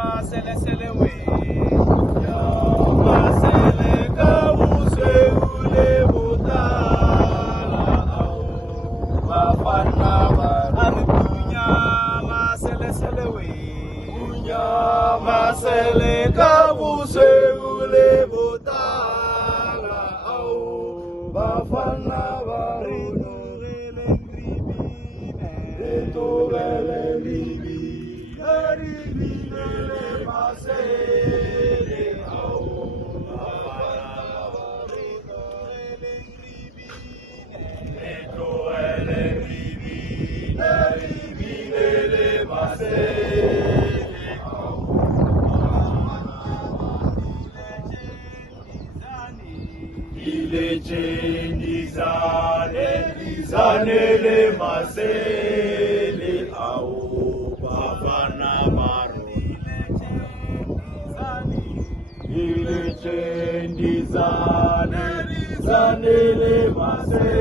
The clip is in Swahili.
masele sele we ya masele kabuse ule butala au bafana barunya masele sele we unya masele kabuse ule butala au bafana barunya zanele masele au bafana baru ile chendi zanele masele